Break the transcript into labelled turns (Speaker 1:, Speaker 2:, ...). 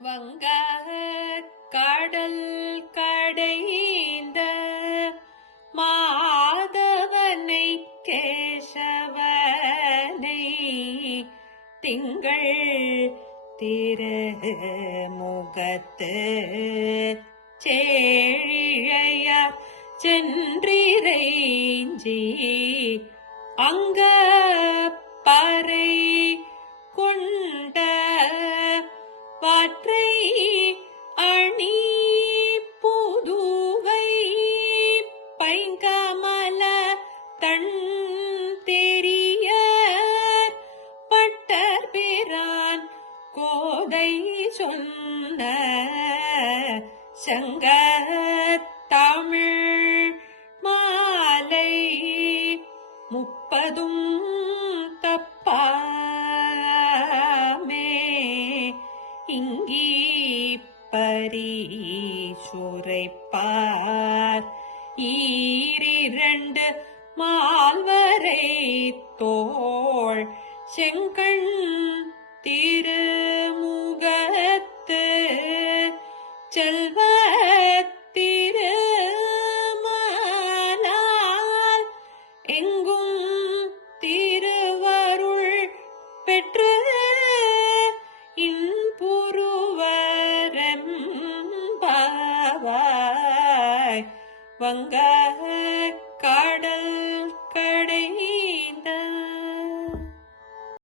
Speaker 1: வங்க கடல் கடைந்த மாதவனை கேசவனை திங்கள் திருமுகத்து சேழிழையார் சென்றிரைஞ்சி அங்க பறை கொண்ட வாற்றை பைங்காமல தன் தெரிய பட்டர் பிரான் கோதை சொன்ன சங்க தமிழ் மாலை முப்பதும் தப்பாமே. இங்கி பரிசுரைப்பார். ஈரிரண்டு மால்வரை தோள் செங்கண் திருமூ வங்க கடல் கடை